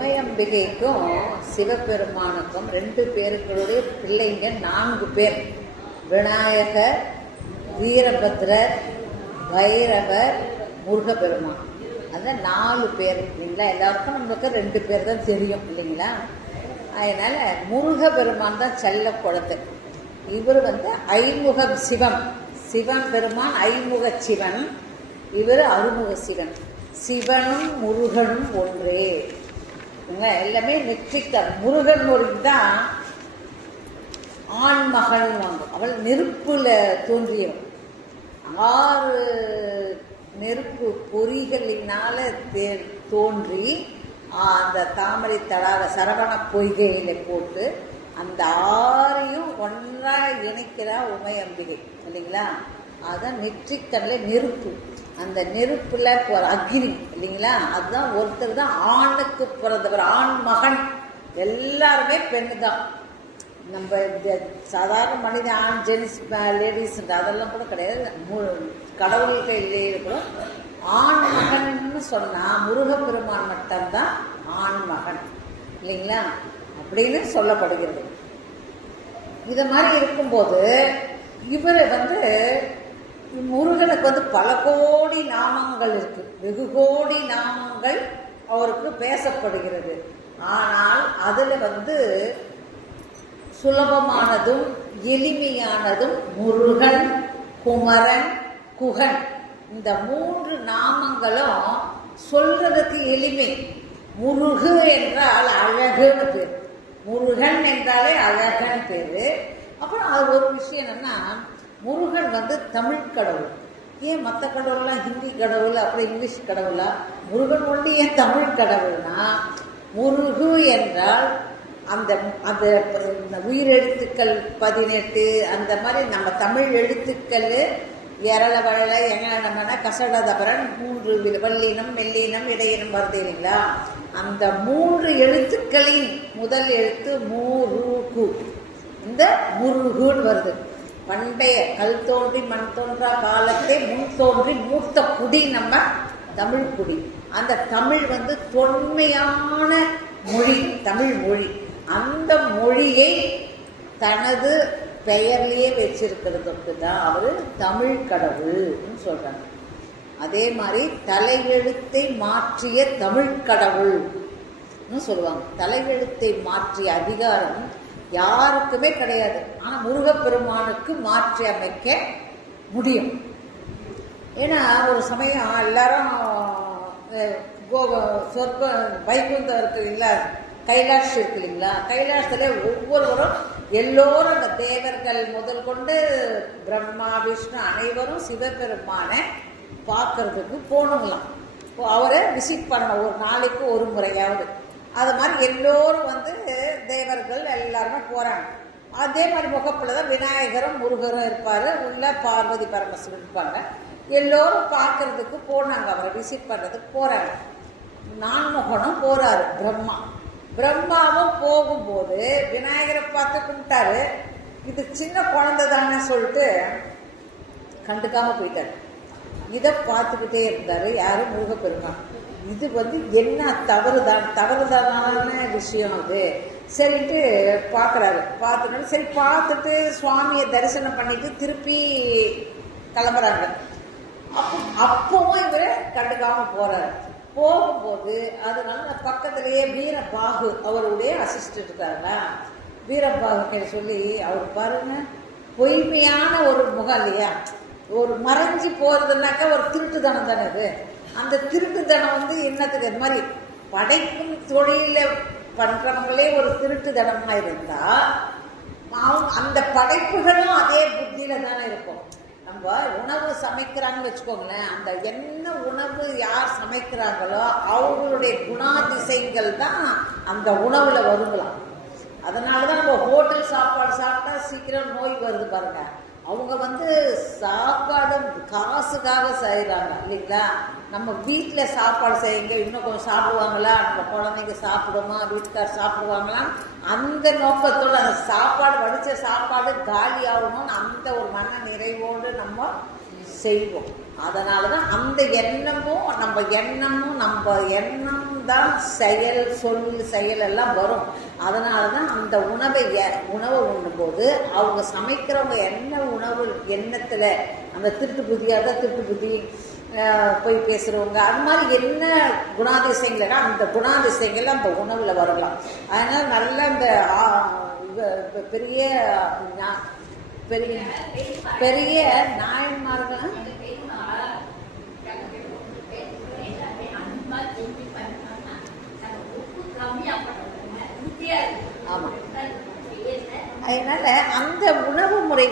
உமையம்பிகைக்கும் சிவபெருமானுக்கும் 2 பேர்களுடைய பிள்ளைங்க 4 பேர். விநாயகர், வீரபத்ரர், பைரவர், முருகப்பெருமான். அந்த 4 பேர் இல்லைங்களா? எல்லாருக்கும் நம்மளுக்கு 2 பேர் தான் தெரியும் இல்லைங்களா? அதனால முருகப்பெருமான் தான் செல்ல குழந்தை. இவர் ஐமுக சிவம். சிவன் பெருமான் ஐமுக சிவன், இவர் அறுமுக சிவன். சிவனும் முருகனும் ஒன்றே. எல்லாமே நெற்றிக்கண். முருகன் ஒரு தான் ஆண் மகள் வாங்க. அவள் நெருப்புல தோன்றியவன். 6 நெருப்பு பொறிகளினால தோன்றி அந்த தாமரை தடாக சரவண பொய்கையில போட்டு அந்த 6ஐயும் ஒன்றா இணைக்கிறா உமையம்பிகை இல்லைங்களா? அதுதான் நெற்றிக்கண்ணில் நெருப்பு. அந்த நெருப்புல ஒரு அக்னி இல்லைங்களா? அதுதான் ஒருத்தர் தான் ஆணுக்கு பிறந்தவர், ஆண் மகன். எல்லாருமே பெண்ணு தான். நம்ம சாதாரண மனித ஆண் ஜென்ஸ் லேடிஸ் அதெல்லாம் கூட கிடையாது. கடவுள்கிட்ட இல்லையே கூட ஆண் மகன்னு சொன்னா முருகப்பெருமான் மட்டும்தான் ஆண் மகன் இல்லைங்களா அப்படின்னு சொல்லப்படுகிறது. இத மாதிரி இருக்கும்போது இவர் முருகனுக்கு பல கோடி நாமங்கள் இருக்கு. வெகு கோடி நாமங்கள் அவருக்கு பேசப்படுகிறது. ஆனால் அதுல சுலபமானதும் எளிமையானதும் முருகன், குமரன், குகன். இந்த 3 நாமங்களும் சொல்றதுக்கு எளிமை. முருகு என்றால் அழகுன்னு பேர், முருகன் என்றாலே அழகன் பேரு. அப்புறம் அது ஒரு விஷயம் என்னன்னா, முருகன் தமிழ் கடவுள். ஏன் மற்ற கடவுள்லாம் ஹிந்தி கடவுள் அப்புறம் இங்கிலீஷ் கடவுளா? முருகன் ஒன்று ஏன் தமிழ் கடவுள்னா, முருகு என்றால் அந்த அந்த உயிரெழுத்துக்கள் 18 அந்த மாதிரி நம்ம தமிழ் எழுத்துக்கள் எரள வள எங்கன கசடதபரன் 3 வல்லினம் மெல்லினம் இடையினம் வருது இல்லைங்களா? அந்த 3 எழுத்துக்களின் முதல் எழுத்து மூருக்கு. இந்த முருகுன்னு வருது. பண்டைய கல் தோன்றி மண் தோன்றா காலத்தை முன் தோன்றி மூத்த குடி நம்ம தமிழ் குடி. அந்த தமிழ் தொன்மையான மொழி, தமிழ் மொழி. அந்த மொழியை தனது பெயர்லயே வச்சிருக்கிறதுக்கு தான் அவரு தமிழ் கடவுள்னு சொல்றாங்க. அதே மாதிரி தலையெழுத்தை மாற்றிய தமிழ் கடவுள்னு சொல்லுவாங்க. தலையெழுத்தை மாற்றிய அதிகாரம் யாருக்குமே கிடையாது. ஆனா முருகப்பெருமானுக்கு மாற்றி அமைக்க முடியும். ஏன்னா ஒரு சமயம் எல்லாரும் சொர்க்க வைகுந்தம் இருக்கு இல்லைங்களா, கைலாஷ் இருக்கு இல்லைங்களா, கைலாசத்துல ஒவ்வொருவரும் எல்லோரும் அந்த தேவர்கள் முதல் கொண்டு பிரம்மா விஷ்ணு அனைவரும் சிவபெருமான பார்க்கறதுக்கு போகணுங்களாம். அவரை விசிட் பண்ண ஒரு நாளைக்கு ஒரு முறையாவது. அது மாதிரி எல்லோரும் தேவர்கள் எல்லாருமே போறாங்க. அதே மாதிரி முகப்புல தான் விநாயகரும் முருகரும் இருப்பாரு, உள்ள பார்வதி பரமசிவன் இருப்பாங்க. எல்லோரும் பார்க்கறதுக்கு போனாங்க, அவரை விசிட் பண்றதுக்கு போறாங்க. நான்முகனும் போறாரு பிரம்மா. பிரம்மாவும் போகும்போது விநாயகரை பார்த்து கும்பிட்டாரு. இது சின்ன குழந்தை தானே சொல்லிட்டு கண்டுக்காம போயிட்டாரு. இதை பார்த்துக்கிட்டே இருந்தாரு யாரு? முருகப்பெருமான். இது என்ன தவறுதான விஷயம் அது சரிட்டு பார்க்குறாரு. பார்த்துட்டு சரி பார்த்துட்டு சுவாமியை தரிசனம் பண்ணிட்டு திருப்பி கிளம்புறாங்க. அப்பவும் இவரை கண்டுக்காம போறாரு. போகும்போது அதனால பக்கத்திலேயே வீரபாகு அவருடைய அசிஸ்டன்ட் இருக்காருங்களா, வீரபாகு சொல்லி அவர் பாருங்க, பொய்மையான ஒரு முகம் இல்லையா, ஒரு மறைஞ்சு போறதுனாக்கா ஒரு திருட்டுத்தனம் தானே அது. அந்த திருட்டுத்தனம் என்னத்துக்கு? அது மாதிரி படைக்கும் தொழில பண்றவங்களே ஒரு திருட்டுத்தனமா இருந்தா அந்த படைப்புகளும் அதே புத்தியில தானே இருக்கும். நம்ம உணவு சமைக்கிறாங்கன்னு வச்சுக்கோங்களேன், அந்த என்ன உணவு யார் சமைக்கிறாங்களோ அவங்களுடைய குணாதிசயங்கள் தான் அந்த உணவுல வருங்களாம். அதனாலதான் நம்ம ஹோட்டல் சாப்பாடு சாப்பிட்டா சீக்கிரம் நோய் வருது பாருங்க. அவங்க சாப்பாடு காசுக்காக செய்யறாங்க இல்லைங்களா? நம்ம வீட்டுல சாப்பாடு செய்யுங்க, இன்னும் கொஞ்சம் சாப்பிடுவாங்களா, நம்ம குழந்தைங்க சாப்பிடுமா, வீட்டுக்கார் சாப்பிடுவாங்களா, அந்த நோக்கத்தோடு அந்த சாப்பாடு வடிச்ச சாப்பாடு காலி ஆகணும்னு அந்த ஒரு மன நிறைவோடு நம்ம செய்வோம். அதனாலதான் அந்த எண்ணமும் நம்ம எண்ணம் தான் செயல், சொல், செயல் எல்லாம் வரும். அதனாலதான் அந்த உணவை உண்ணும்போது அவங்க சமைக்கிறவங்க என்ன உணவு எண்ணத்துல அந்த திருட்டு புத்தி போய் பேசுறவங்க அது மாதிரி என்ன குணாதிசயங்கள்னா அந்த குணாதிசயங்கள் அந்த உணவுல வரலாம். அதனால நல்ல இந்த பெரிய பெரிய பெரிய நாயன்மார்கள் ஆமா. அதனால அந்த உணவு முறை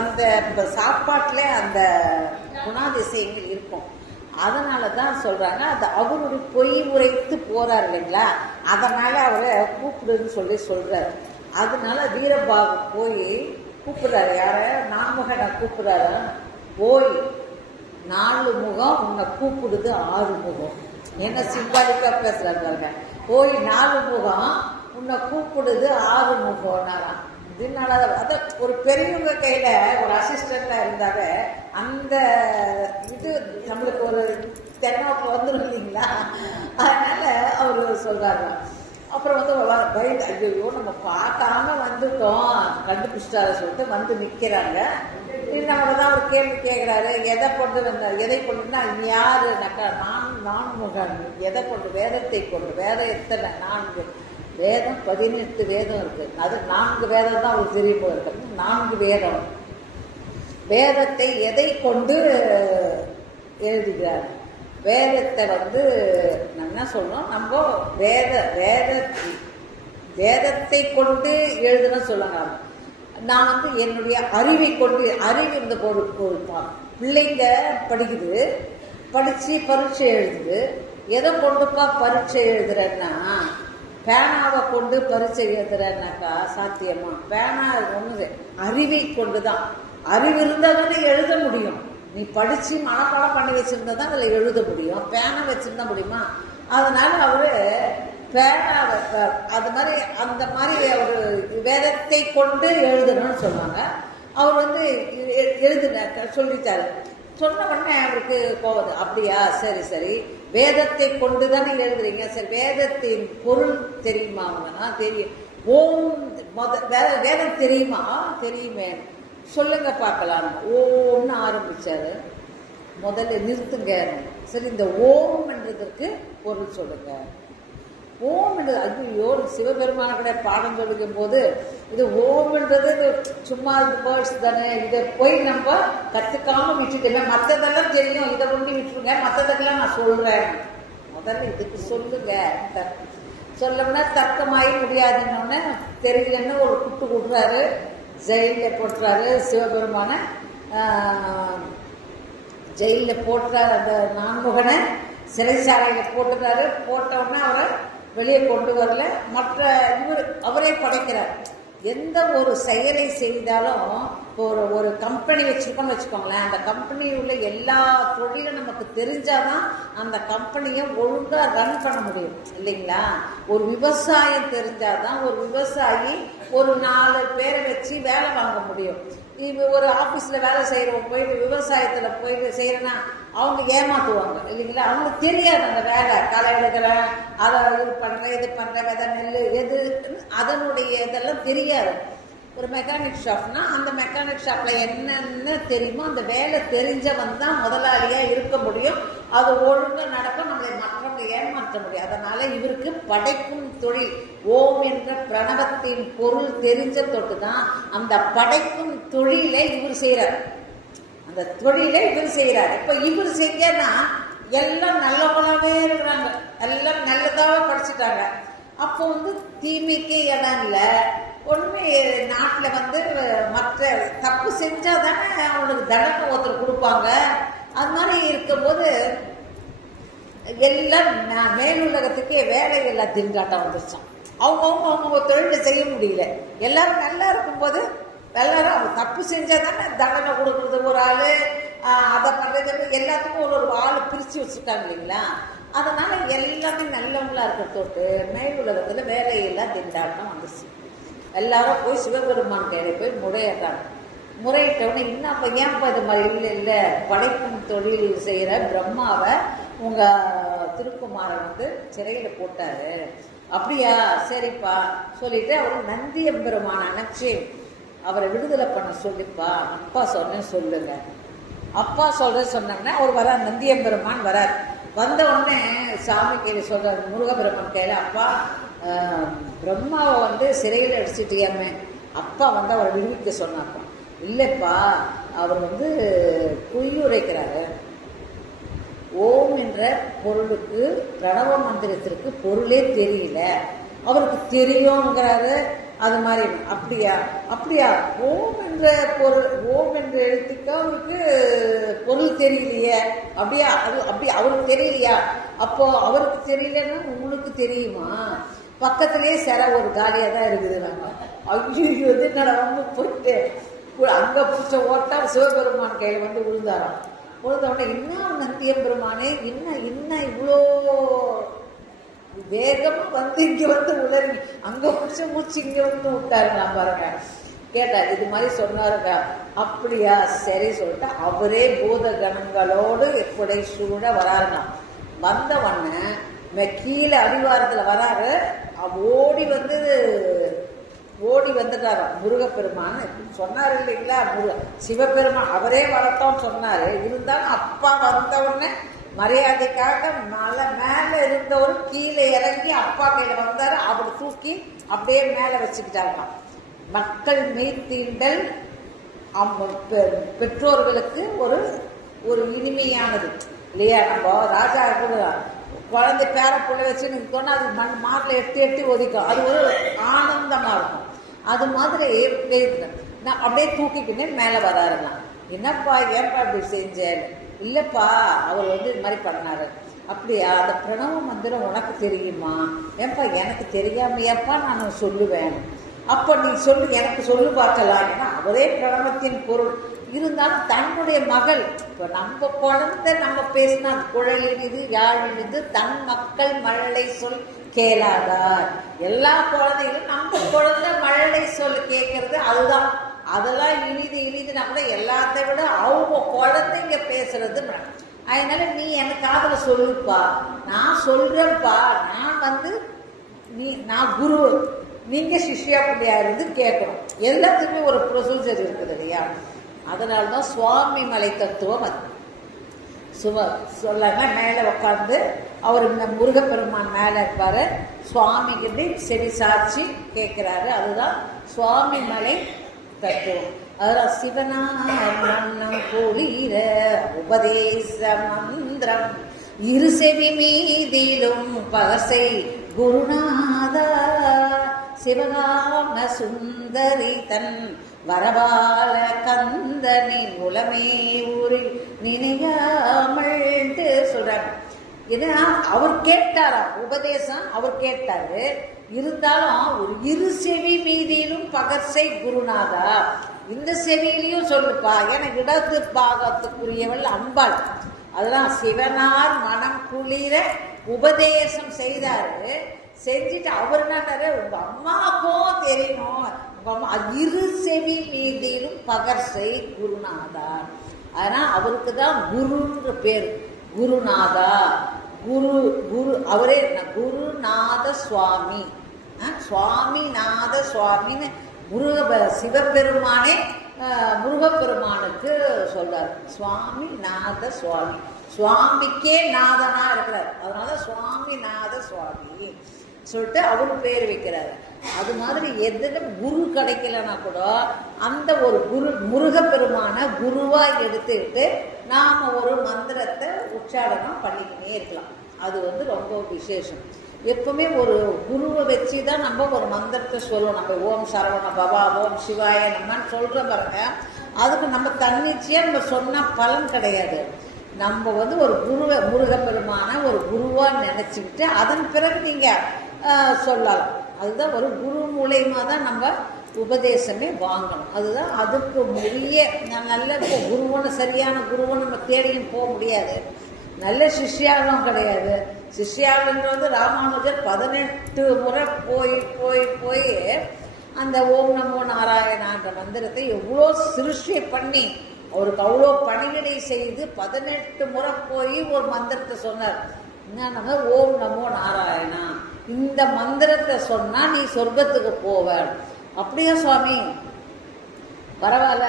அந்த சாப்பாட்டுல அந்த குணாதிசயங்கள் இருக்கும். அதனால தான் சொல்றாங்க, அது அவருடைய பொய் உரைத்து போறாரு இல்லைங்களா, அதனால அவரை கூப்பிடுன்னு சொல்றாரு. அதனால வீரபாகு போய் கூப்பிடுறாரு. யார? நான்முகனை கூப்பிடுறாரு. போய் 4 முகம் உன்னை கூப்பிடுது 6 முகம். என்ன சிம்பாலிக்கா பேசுறாங்க. போய் 4 முகம் உன்னை கூப்பிடுது 6 முகம். இதனால அத ஒரு பெரியவங்க கையில ஒரு அசிஸ்டண்டா இருந்தாக அந்த இது நம்மளுக்கு ஒரு தென்னோக்கு வந்துடும் இல்லைங்களா. அதனால அவரு சொல்றாரு. அப்புறம் பயந்து ஐயோ நம்ம பார்க்காம வந்துட்டோம் கண்டுபிடிச்சிட்டாரு சொல்லிட்டு வந்து நிக்கிறாங்க. நம்மளதான் ஒரு கேள்வி கேட்கிறாரு. எதை கொண்டு வந்தார்? எதை கொண்டுன்னா யாரு? நான் முகன். எதை கொண்டு? வேதத்தை கொண்டு. வேதம் எத்தனை? 4 வேதம். 18 வேதம் இருக்கு. அது 4 வேதம் தான் அவருக்கு தெரியும் இருக்கு. 4 வேதம். வேதத்தை எதை கொண்டு எழுதுகிறார்? வேதத்தை என்ன சொல்றோம் நம்ம வேதத்தை கொண்டு எழுதுன சொல்லுங்க. நான் என்னுடைய அறிவை கொண்டு, அறிவு இருந்த பிள்ளைங்க படிக்குது, படிச்சு பரீட்சை எழுதுது. எதை கொண்டுப்பா பரீட்சை எழுதுறேன்னா பேனாவை கொண்டு பரீட்சை எழுதுறேன்னாக்கா சாத்தியமா? பேனா ஒண்ணு அறிவை கொண்டுதான். அறிவு இருந்தாதானே எழுத முடியும். நீ படிச்சு மனப்பாடம் பண்ணி வச்சிருந்தா தான் அதுல எழுத முடியும். பேனா வச்சிருந்தா முடியுமா? அதனால அவரு பேனாவை அந்த மாதிரி அவரு வேதத்தை கொண்டு எழுதணும்னு சொன்னாங்க. அவர் எழுதுன சொல்லிட்டாரு. சொன்ன உடனே அவருக்கு போகுது. அப்படியா, சரி சரி, வேதத்தை கொண்டு தானே எழுதுறீங்க, சரி வேதத்தின் பொருள் தெரியுமா? தெரியும். ஓம் வேதம் தெரியுமா? தெரியுமே, சொல்லுங்க பார்க்கலாம். ஓம்னு ஆரம்பிச்சாரு. முதல்ல நிறுத்துங்க. சரி, இந்த ஓம் என்றதற்கு பொருள் சொல்லுங்க. ஓம் என்றது ஐயோ சிவபெருமான பாடம் சொல்லிக்கும் போது இது ஓம் என்றது சும்மா வேர்ட்ஸ் தானே, இதை போய் நம்ம கத்துக்காம விட்டுட்டு மற்றதெல்லாம் தெரியும், இதை கொண்டு விட்டுருங்க, மற்றதெல்லாம் நான் சொல்றேன். முதல்ல இதுக்கு சொல்லுங்க. சொல்லணும்னா தர்க்கமாயி முடியாதுன்னு தெரியலன்னு ஒரு குட்டு கொடுறாரு. ஜெயில போட்டுறாரு சிவபெருமான. ஜெயில போட்டுறாரு. அந்த நான்முகனை சிறைச்சாலையில போட்டுறாரு. போட்ட உடனே அவரை வெளியே கொண்டு வரல. மற்ற அவரே படைக்கிறார். எந்த ஒரு செயலை செய்தாலும் இப்போ ஒரு கம்பெனி வச்சிருக்கோம்னு வச்சுக்கோங்களேன். அந்த கம்பெனி உள்ள எல்லா தொழிலும் நமக்கு தெரிஞ்சாதான் அந்த கம்பெனியை ஒழுங்கா ரன் பண்ண முடியும் இல்லைங்களா. ஒரு விவசாயம் தெரிஞ்சாதான் ஒரு விவசாயி ஒரு 4 பேரை வச்சு வேலை வாங்க முடியும். இப்போ ஒரு ஆபீஸ்ல வேலை செய்யறவங்க போயிட்டு விவசாயத்துல போயிட்டு செய்யறேன்னா அவங்க ஏமாத்துவாங்க இல்லைங்களா. அவங்களுக்கு தெரியாது அந்த வேலை. களை எடுக்கிறேன், அதை இது பண்றேன், இது பண்றேன், விதை நெல் எது அதனுடைய இதெல்லாம் தெரியாது. ஒரு மெக்கானிக் ஷாப்னா அந்த மெக்கானிக் ஷாப்ல என்னென்ன தெரியுமோ அந்த வேலை தெரிஞ்சவன் தான் முதலாளியா இருக்க முடியும். அது ஒழுங்கா நடக்கும். நம்மளை மற்றவங்க ஏமாற்ற முடியும். அதனால இவருக்கு படைக்கும் தொழில் ஓம் என்ற பிரணவத்தின் பொருள் தெரிஞ்ச தொட்டுதான் அந்த படைக்கும் தொழிலை இவர் செய்யறார். அந்த தொழிலை இவர் செய்யறாரு. இப்ப இவர் செஞ்சா எல்லாம் நல்லவங்களாவே இருக்கிறாங்க, எல்லாம் நல்லதாக படிச்சுட்டாங்க. அப்போ தீமைக்கு இடம் இல்லை. ஒண்ணுமே நாட்டுல மற்ற தப்பு செஞ்சாதானே அவனுக்கு தண்டனை ஒருத்தர் கொடுப்பாங்க. அது மாதிரி இருக்கும்போது எல்லாம் மேலுலகத்துக்கே வேலை எல்லாம் திண்டாட்டம் வந்துருச்சான். அவங்க தொழிலை செய்ய முடியல. எல்லாரும் நல்லா இருக்கும்போது எல்லாரும் அவங்க தப்பு செஞ்சாதானே தண்டனை கொடுக்கறது. ஒரு ஆளு அதை பண்றது எல்லாத்துக்கும் ஒரு ஆளு பிரிச்சு வச்சுருக்காங்க இல்லைங்களா. அதனால எல்லாமே நல்லவங்களா இருக்கிறதோட்டு மேலுலகத்துல வேலையெல்லாம் திண்டாட்டம் வந்துருச்சு. எல்லாரும் போய் சிவபெருமான் கையில போய் முறையிடுறாங்க. முறையிட்டவுடனே என்னப்பா ஏன்ப்பா இது மாதிரி இல்லை படைக்கும் தொழில் செய்கிற பிரம்மாவை உங்கள் திருக்குமாரன் வந்து சிறையில் போட்டாரு. அப்படியா, சரிப்பா சொல்லிட்டு அவர் நந்தி எம்பெருமான அனுப்பிச்சு அவரை விடுதலை பண்ண சொல்லிப்பா, அப்பா சொன்னேன்னு சொல்லுங்க. அப்பா சொன்னோம்னா அவர் வரார், நந்தி எம்பெருமான் வரார். வந்த உடனே சாமி கையில் சொல்றார், முருகபெருமான் கையில், அப்பா பிரம்மாவை வந்து சிறையில் அடிச்சுட்டியாமே, அப்பா வந்து அவரை விடுவிக்க சொன்னாப்பா. இல்லைப்பா, அவர் வந்து பொய்யுரைக்கிறாரு. ஓம் என்ற பொருளுக்கு பிரணவ மந்திரத்திற்கு பொருளே தெரியல, அவருக்கு தெரியுங்கிறாரு. அது மாதிரி அப்படியா ஓம் என்ற பொருள், ஓம் என்ற எழுத்துக்கு அவருக்கு பொருள் தெரியலையே, அப்படி அவருக்கு தெரியலையா? அப்போ அவருக்கு தெரியலன்னா உங்களுக்கு தெரியுமா? பக்கத்திலே ஒரு காலியா தான் இருக்குது. ஐயோ என்னடா ரொம்ப போயிட்டு அங்க பிடிச்ச ஓட்டா சிவபெருமான் கையில வந்து விழுந்தாராம். விழுந்தோடனே இன்னும் நந்தியம்பெருமானே என்ன இவ்வளோ வேகமா வந்து இங்க வந்து உளறி அங்க பிடிச்ச மூச்சு இங்க வந்து விட்டாருலாம் பாருங்க. கேட்டார், இது மாதிரி சொன்னாருங்க. அப்படியா, சரி சொல்லிட்டு அவரே பூத கணங்களோடு எப்படி சூழ வராருலாம். வந்தவண்ண கீழே அடிவாரத்துல வராரு. ஓடி வந்துட்டாரோ முருகப்பெருமான் சொன்னாரு இல்லைங்களா. சிவபெருமான் அவரே வரட்டோன்னு சொன்னாரு. இருந்தாலும் அப்பா வந்தவுடனே மரியாதைக்காக மேல இருந்தவரு கீழே இறங்கி அப்பா கையில வந்தாரு. அப்படி தூக்கி அப்படியே மேல வச்சுக்கிட்டாங்க. மக்கள் மெய்த்தீண்டல் பெற்றோர்களுக்கு ஒரு இனிமையானது இல்லையா. நம்ம ராஜா குழந்தை பேர புள்ள வச்சுன்னு சொன்னா அது மாட்டில் எட்டி ஒதிக்கும். அது ஒரு ஆனந்தமா இருக்கும். அது மாதிரி நான் அப்படியே தூக்கிக்கிட்டே மேலே வராருலாம். என்னப்பா ஏன்பா இப்படி செஞ்சேன்? இல்லைப்பா, அவர் வந்து இது மாதிரி பண்ணாரு. அப்படியா, அந்த பிரணவ மந்திரம் உனக்கு தெரியுமா? ஏன்பா எனக்கு தெரியாமையாப்பா நான் சொல்லுவேன். அப்போ நீ சொல்லு, எனக்கு சொல்லு பார்க்கலாம். ஏன்னா அவரே பிரணவத்தின் பொருள். இருந்தாலும் தன்னுடைய மகள், இப்போ நம்ம குழந்தை நம்ம பேசினா குழல் இனிது யாழ் இனிது தன் மக்கள் மழலை சொல் கேளாதார். எல்லா குழந்தைகளும் நம்ம குழந்தை மழலை சொல் கேட்கறது அதுதான். அதெல்லாம் இனிதுனா கூட எல்லாத்தை விட அவங்க குழந்தைங்க பேசுறது. அதனால நீ எனக்கு காதல சொல்லுப்பா, நான் சொல்றேன்ப்பா. நான் குரு, நீங்க சிஷ்யா பிள்ளையா இருந்து கேட்கணும். எல்லாத்துக்குமே ஒரு ப்ரொசீஜர் இருக்குது இல்லையா. அதனால்தான் சுவாமி மலை தத்துவம். அது சொல்லாம மேலே உட்காந்து அவர் இந்த முருகப்பெருமான் மேலே இருப்பாரு. சுவாமிகிட்ட செடி சாட்சி கேட்கிறாரு. அதுதான் சுவாமி மலை தத்துவம். அதெல்லாம் சிவனார் பொழிர உபதேச மந்திரம் இரு செவி மீதிலும் பகசை குருநாதா சிவகாம சுந்தரி தன் வரபால கந்தனி உலமே ஊரில் நினையாமல் சொல்றாங்க. ஏன்னா அவர் கேட்டாரா உபதேசம், அவர் கேட்டாரு. இருந்தாலும் ஒரு இரு செவி மீதியிலும் பகர்சை குருநாதா, இந்த செவியிலையும் சொல்லுப்பா. ஏன்னா இடது பாகத்துக்குரியவள் அம்பாள். அதெல்லாம் சிவனார் மனம் குளிர உபதேசம் செய்தாரு. செஞ்சுட்டு அவர் என்னட்டாரு, உங்க அம்மாவுக்கும் தெரியணும், இரு செவி மீதிலும் பகர்சை குருநாதா. அதனால் அவருக்கு தான் குருன்ற பேர். குருநாதா, குரு அவரே குருநாத சுவாமி, சுவாமிநாத சுவாமின்னு சிவபெருமானே முருகப்பெருமானுக்கு சொல்றார். சுவாமிநாத சுவாமி, சுவாமிக்கே நாதனா இருக்கிறார். அதனால சுவாமிநாத சுவாமி சொல்லிட்டு அவரு பேர் வைக்கிறாரு. அது மாதிரி எதுல குரு கிடைக்கலன்னா கூட அந்த ஒரு குரு முருகப்பெருமான குருவா எடுத்துக்கிட்டு நாம ஒரு மந்திரத்தை உச்சாரணம் பண்ணிக்கிட்டே இருக்கலாம். அது வந்து ரொம்ப விசேஷம். எப்பவுமே ஒரு குருவை வச்சு தான் நம்ம ஒரு மந்திரத்தை சொல்லுவோம். நம்ம ஓம் சரவண பவா, ஓம் சிவாய நம்மன்னு சொல்ற பாருங்க. அதுக்கு நம்ம தன்னிச்சையா நம்ம சொன்னா பலன் கிடையாது. நம்ம வந்து ஒரு குருவை முருகப்பெருமான ஒரு குருவா நினைச்சுக்கிட்டு அதன் பிறகு நீங்க சொல்லலாம். அதுதான் ஒரு குரு மூலயமா தான் நம்ம உபதேசமே வாங்கணும். அதுதான் அதுக்கு முடிய நல்ல குருவன்னு சரியான குருவன்னு நம்ம தேடியும் போக முடியாது. நல்ல சிஷ்யாலும் கிடையாது. சிஷ்யாளுன்றது ராமானுஜர் 18 முறை போய் போய் போய் அந்த ஓம் நமோ நாராயணான்ற மந்திரத்தை எவ்வளோ சிருஷ்டி பண்ணி அவருக்கு அவ்வளோ பணிவிடை செய்து 18 முறை போய் ஒரு மந்திரத்தை சொன்னார். என்னன்னா ஓம் நமோ நாராயணா, இந்த மந்திரத்தை சொன்னா நீ சொர்க்கத்துக்கு போவ. அப்படியா சுவாமி, பரவாயில்ல.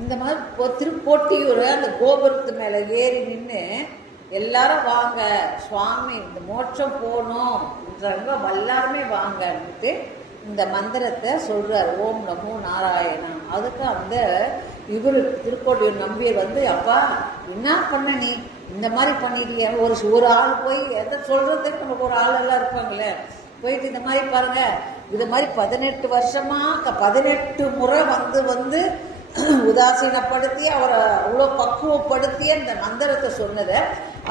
இந்த மாதிரி திருப்போட்டியூர் அந்த கோபுரத்து மேல ஏறி நின்று எல்லாரும் வாங்க சுவாமி இந்த மோட்சம் போகணும்ன்றவங்க எல்லாருமே வாங்கன்ட்டு இந்த மந்திரத்தை சொல்றாரு, ஓம் நமோ நாராயணா. அதுக்கு அந்த இவரு திருக்கோட்டியூர் நம்பியர் வந்து, அப்பா என்ன பண்ண நீ இந்த மாதிரி பண்ணிட்டியா? ஒரு ஆள் போய் எதை சொல்றதுக்கு நமக்கு ஒரு ஆள் எல்லாம் இருப்பாங்களே, போயிட்டு இந்த மாதிரி பாருங்க, இது மாதிரி 18 வருஷமா 18 முறை வந்து உதாசீனப்படுத்தி அவரை அவ்வளோ பக்குவப்படுத்தி அந்த மந்திரத்தை சொன்னதை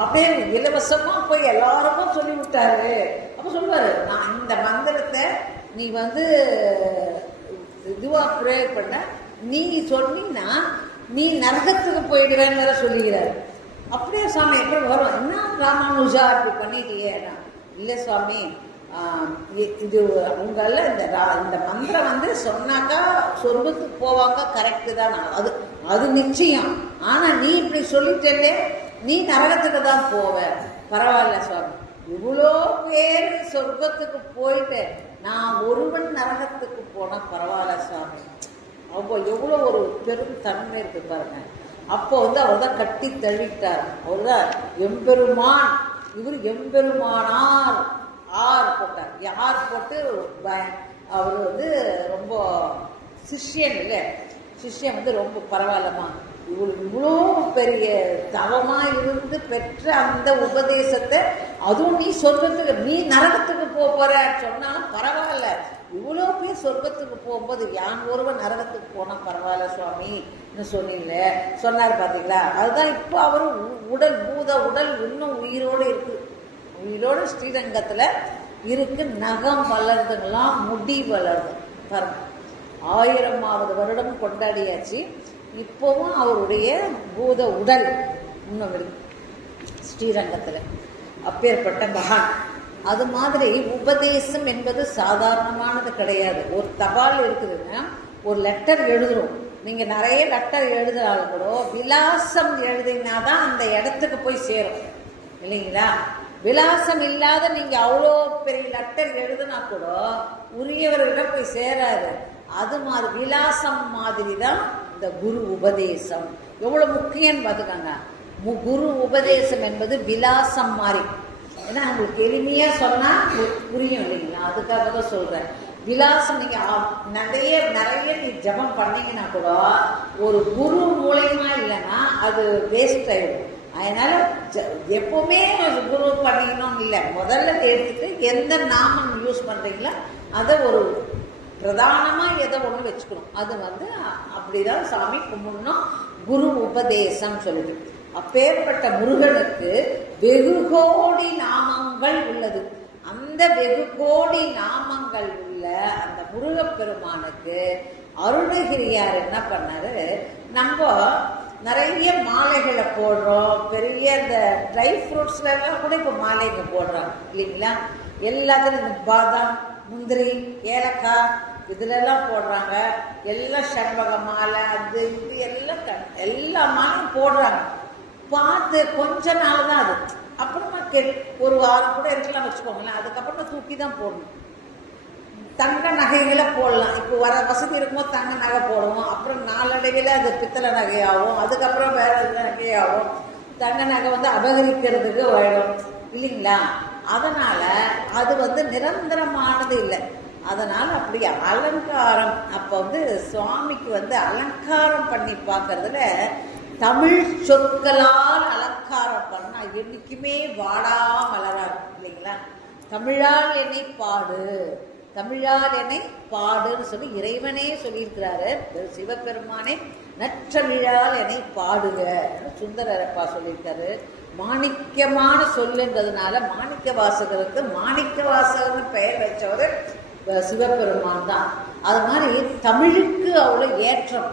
அப்படியே இலவசமா போய் எல்லாருக்கும் சொல்லி விட்டாரு. அப்ப சொல்லுவாரு, நான் இந்த மந்திரத்தை நீ வந்து இதுவா ப்ரே பண்ண, நீ சொன்னீங்கன்னா நீ நரகத்துக்கு போயிடுவேன்னு வேற சொல்லிக்கிறாரு. அப்படியே சுவாமி எப்படி வரும், என்ன ராமானுஜா அப்படி பண்ணிட்டியே? இல்லை சுவாமி, இது உங்கள இந்த மந்திரம் வந்து சொன்னாக்கா சொர்க்கத்துக்கு போவாங்க, கரெக்டு தான், அது நிச்சயம். ஆனா நீ இப்படி சொல்லிட்டே நீ நரகத்துக்கு தான் போவ. பரவாயில்ல சுவாமி, இவ்வளோ பேர் சொர்க்கத்துக்கு போயிட்டு நான் ஒருவன் நரகத்துக்கு போனா பரவாயில்ல சுவாமி. அவ்வளோ எவ்வளோ ஒரு பெரும் தன்மை இருக்கு பாருங்க. அப்போ வந்து அவர் தான் கட்டி தழுவிட்டார். அவர் தான் எம்பெருமான், இவர் எம்பெருமானார் ஆர் போட்டார். யார் போட்டு அவர் வந்து ரொம்ப சிஷ்யன் இல்லை, சிஷ்யன் வந்து ரொம்ப பரவாயில்லமா, இவ்வளோ பெரிய தவமா இருந்து பெற்ற அந்த உபதேசத்தை அதுவும் நீ சொர்க்கத்துக்கு நீ நரகத்துக்கு போற சொன்னாலும் பரவாயில்ல, இவ்வளோ பேர் சொர்க்கத்துக்கு போகும்போது யான் ஒருவன் நரகத்துக்கு போனா பரவாயில்ல சுவாமி சொன்னார். பாத்தீங்களா? அதுதான் இப்போ அவரு உடல் பூத உடல் இன்னும் உயிரோடு இருக்கு, உயிரோடு ஸ்ரீரங்கத்துல இருக்கு. நகம் வளர்ந்துங்களாம், முடி வளருது பாருங்க. 1000வது வருடம் கொண்டாடியாச்சு. இப்போவும் அவருடைய பூத உடல் இன்னும் இருக்கு ஸ்ரீரங்கத்துல. அப்பேற்பட்ட மகான். அது மாதிரி உபதேசம் என்பது சாதாரணமானது கிடையாது. ஒரு தபால் இருக்குதுன்னா ஒரு லெட்டர் எழுதுறோம், நீங்க நிறைய லெட்டர் எழுதுனாலும் கூட விலாசம் எழுதினாதான் அந்த இடத்துக்கு போய் சேரும் இல்லைங்களா? விலாசம் இல்லாத நீங்க அவ்வளோ பெரிய லெட்டர் எழுதுனா கூட உரியவர்களிடம் போய் சேராது. அது மாதிரி விலாசம் மாதிரி தான் இந்த குரு உபதேசம். எவ்வளவு முக்கியம் பார்த்துக்காங்க. குரு உபதேசம் என்பது விலாசம் மாதிரி. ஏன்னா உங்களுக்கு எளிமையா சொன்னா புரியும் இல்லைங்களா? அதுக்காக தான் சொல்றேன். விலாசம் நீங்க நிறைய நீ ஜபம் பண்ணீங்கன்னா கூட ஒரு குரு மூலமா இல்லைன்னா அது வேஸ்ட் ஆயிடும். அதனால எப்பவுமே குரு பண்ணிக்கணும் இல்லை, முதல்ல எடுத்துட்டு எந்த நாமம் யூஸ் பண்றீங்களோ அதை ஒரு பிரதானமா எதை ஒண்ணு வச்சுக்கணும். அது வந்து அப்படிதான் சாமி கும்பிடணும். குரு உபதேசம் சொல்லுது. அப்பேற்பட்ட முருகனுக்கு வெகு கோடி நாமங்கள் உள்ளது. அந்த வெகு கோடி நாமங்கள் உள்ள அந்த முருகப்பெருமானுக்கு அருணகிரியார் என்ன பண்ணாரு, நம்ம நிறைய மாலைகளை போடுறோம். பெரிய இந்த ட்ரை ஃப்ரூட்ஸ்ல எல்லாம் கூட இப்ப மாலைங்க போடுறோம் இல்லைங்களா? எல்லாத்துலையும் இந்த பாதாம், முந்திரி, ஏலக்காய் இதுல எல்லாம் போடுறாங்க. எல்லாம் செண்பக மாலை, அது இது எல்லாம் எல்லா மாலையும் போடுறாங்க. பார்த்து கொஞ்ச நாள் தான் அது, அப்புறமா ஒரு வாரம் கூட இருக்கலாம் வச்சுக்கோங்களேன். அதுக்கப்புறமா தூக்கி தான் போடணும். தங்க நகைகளை போடலாம். இப்போ வர வசதி இருக்கும்போது தங்க நகை போடுவோம். அப்புறம் நாளடைவில் அது பித்தளை நகையாகும். அதுக்கப்புறம் வேற நகையாகும். தங்க நகை வந்து அபகரிக்கிறதுக்கு வரும் இல்லைங்களா? அதனால அது வந்து நிரந்தரமானது இல்லை. அதனால அப்படி அலங்காரம் அப்ப வந்து சுவாமிக்கு வந்து அலங்காரம் பண்ணி பார்க்கறதுல தமிழ் சொற்களால் அலங்காரம் பண்ணா என்னைக்குமே வாடா மலராது இல்லைங்களா? தமிழால் என்னை பாடு, தமிழால் என்னை பாடுன்னு சொல்லி இறைவனே சொல்லியிருக்கிறாரு. சிவபெருமானே நற்றமிழால் என்னை பாடுக சுந்தரப்பா சொல்லியிருக்காரு. மாணிக்கமான சொல்லுன்றதுனால மாணிக்க வாசகருக்கு மாணிக்க வாசகர்னு பெயர் வச்சவர் சிவபெருமான் தான். அது மாதிரி தமிழுக்கு அவ்வளோ ஏற்றம்